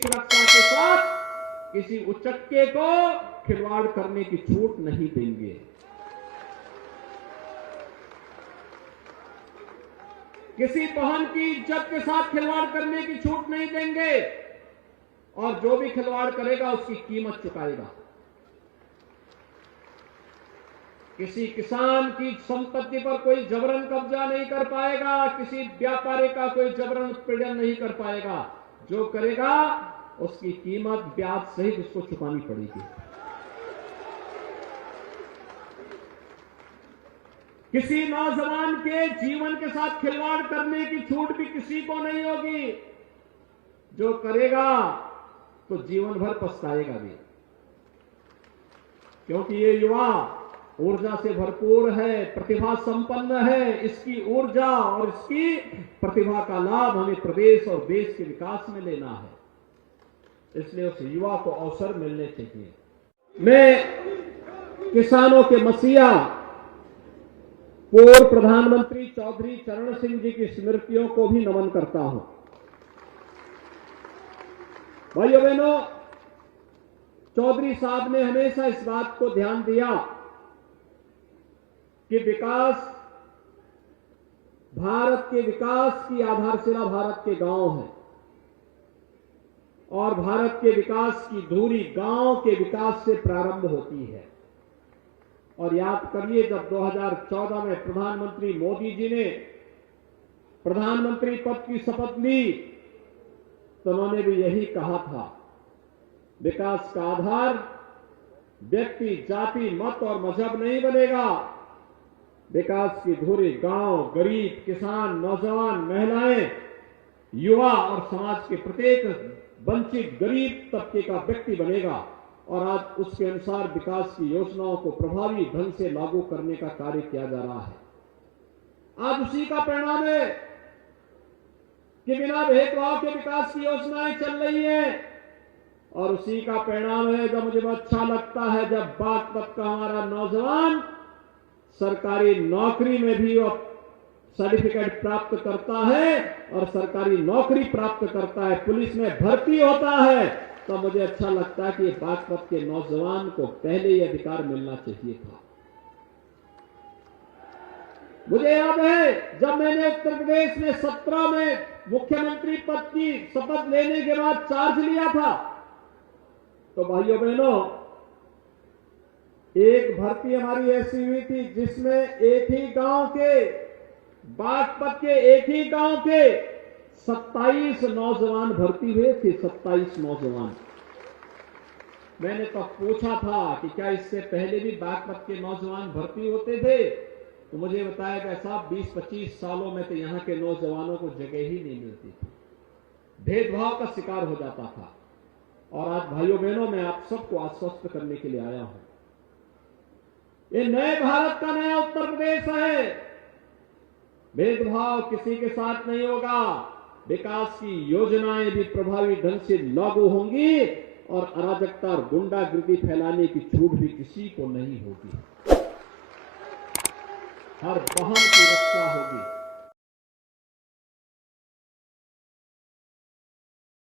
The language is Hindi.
सुरक्षा के साथ किसी उचक्के को खिलवाड़ करने की छूट नहीं देंगे। किसी बहन की इज्जत के साथ खिलवाड़ करने की छूट नहीं देंगे और जो भी खिलवाड़ करेगा उसकी कीमत चुकाएगा। किसी किसान की संपत्ति पर कोई जबरन कब्जा नहीं कर पाएगा, किसी व्यापारी का कोई जबरन उत्पीड़न नहीं कर पाएगा। जो करेगा उसकी कीमत ब्याज सहित उसको चुकानी पड़ेगी। किसी नौजवान के जीवन के साथ खिलवाड़ करने की छूट भी किसी को नहीं होगी। जो करेगा तो जीवन भर पछताएगा भी, क्योंकि ये युवा ऊर्जा से भरपूर है, प्रतिभा संपन्न है। इसकी ऊर्जा और इसकी प्रतिभा का लाभ हमें प्रदेश और देश के विकास में लेना है। इसलिए उस युवा को अवसर मिलने चाहिए। मैं किसानों के मसीहा पूर्व प्रधानमंत्री चौधरी चरण सिंह जी की स्मृतियों को भी नमन करता हूं। भाइयों बहनों, चौधरी साहब ने हमेशा इस बात को ध्यान दिया कि विकास, भारत के विकास की आधारशिला भारत के गांव है और भारत के विकास की धुरी गांव के विकास से प्रारंभ होती है। और याद करिए, जब 2014 में प्रधानमंत्री मोदी जी ने प्रधानमंत्री पद की शपथ ली तो उन्होंने भी यही कहा था, विकास का आधार व्यक्ति, जाति, मत और मजहब नहीं बनेगा। विकास की धुरी गांव, गरीब, किसान, नौजवान, महिलाएं, युवा और समाज के प्रत्येक वंचित गरीब तबके का व्यक्ति बनेगा। और आज उसके अनुसार विकास की योजनाओं को प्रभावी ढंग से लागू करने का कार्य किया जा रहा है। आज उसी का परिणाम है कि बिना भेदभाव के विकास की योजनाएं चल रही हैं। और उसी का परिणाम है, जब मुझे अच्छा लगता है जब बागपत का हमारा नौजवान सरकारी नौकरी में भी वो सर्टिफिकेट प्राप्त करता है और सरकारी नौकरी प्राप्त करता है, पुलिस में भर्ती होता है, तो मुझे अच्छा लगता है कि बागपत के नौजवान को पहले ही अधिकार मिलना चाहिए था। मुझे याद है जब मैंने उत्तर प्रदेश में 17 में मुख्यमंत्री पद की शपथ लेने के बाद चार्ज लिया था, तो भाइयों बहनों, एक भर्ती हमारी ऐसी हुई थी जिसमें एक ही गांव के, बागपत के एक ही गांव के 27 नौजवान भर्ती हुए थे। 27 नौजवान। मैंने तो पूछा था कि क्या इससे पहले भी बागपत के नौजवान भर्ती होते थे, तो मुझे बताया गया साहब 20-25 सालों में तो यहां के नौजवानों को जगह ही नहीं मिलती थी, भेदभाव का शिकार हो जाता था। और आज भाइयों बहनों, मैं आप सबको आश्वस्त करने के लिए आया हूं, ये नए भारत का नया उत्तर प्रदेश है। भेदभाव किसी के साथ नहीं होगा, विकास की योजनाएं भी प्रभावी ढंग से लागू होंगी और अराजकता और गुंडागिर्दी फैलाने की छूट भी किसी को नहीं होगी। हर बहन की रक्षा होगी।